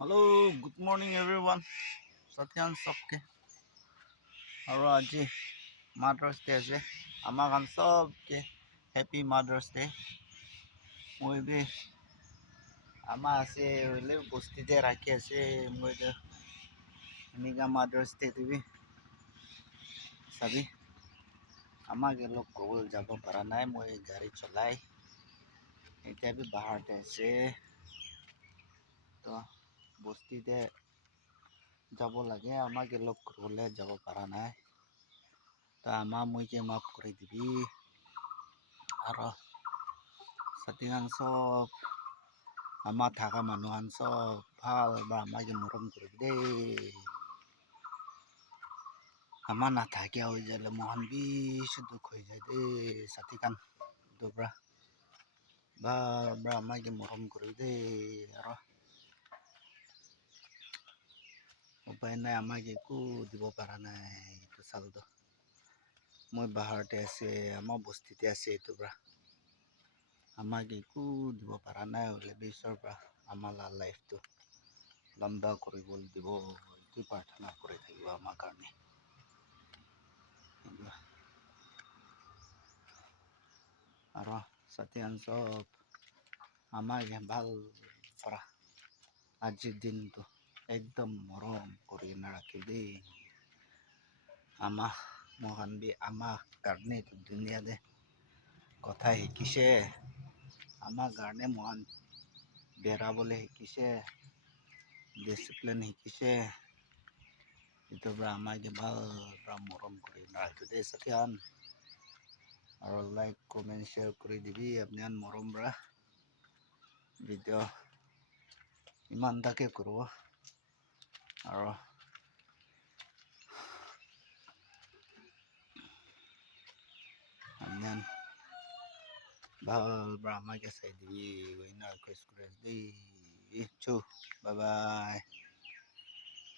Hello, good morning everyone. Satyan सबके और आज मदर्स डे আছে আমাৰ কাম सबके हैप्पी मदर्स डे মই भी আমাৰ আছে হলে বস্তিতে ৰাখি আছে মই এনেকা मदर्स डे দিবি সবি আমাকে লোক কল যাব পৰা নাই মই গাড়ী চলাই এতিয়া भी বাহিৰতে আছে তো বস্তিতে যাব লাগে আমাকে লোক ঘৰলে যাব পৰা নাই তা আমা মুইকে মাফ কৰি দিবি আৰু সাথীগান সব আমা থাকা মানুহান সব ভাল বা আমাকে মৰম কৰিবি দেই আমা নাথাকিয়া হৈ যালে মহান বেছি দুখ হৈ যায় দেই সাথীগান দুবৰা বা আমাকে মৰম কৰিবি দেই আৰু উপায় নাই আমাকে একো দিব পৰা নাই এইটো চালটো মই বাহিৰতে আছে আমাৰ বস্তিতে আছে এইটো পৰা আমাকে একো দিব পৰা নাই হ'লে বিশ্বৰ পৰা আমাৰ লাইফটো লম্বা কৰিবলৈ দিব এইটো প্ৰাৰ্থনা কৰি থাকিব আমাৰ কাৰণে আৰু সাথীগান সব আমাকে ভাল পৰা আজিৰ দিনটো একদম মৰম কৰি নাৰাখি দেই মহান বি আমাৰ কাৰণে দুনিয়াতে কথা শিকিছে আমাৰ কাৰণে মহান বেৰাবলৈ শিকিছে ডিসিপ্লিন শিকিছে এইটো পৰা আমাকে ভাল মৰম কৰি নাৰাখি দেই সাথীগান আৰু লাইক কমেন্ট শ্বেয়াৰ কৰি দিবি আপোনাৰ মৰম পৰা ভিডিঅ' ইমান তাকে কৰিব আৰু আপনাৰ ভাল পৰা আমাকে চাই দিবি উইনাৰ ৰিকুৱেষ্ট কৰি দি চু বাই বাই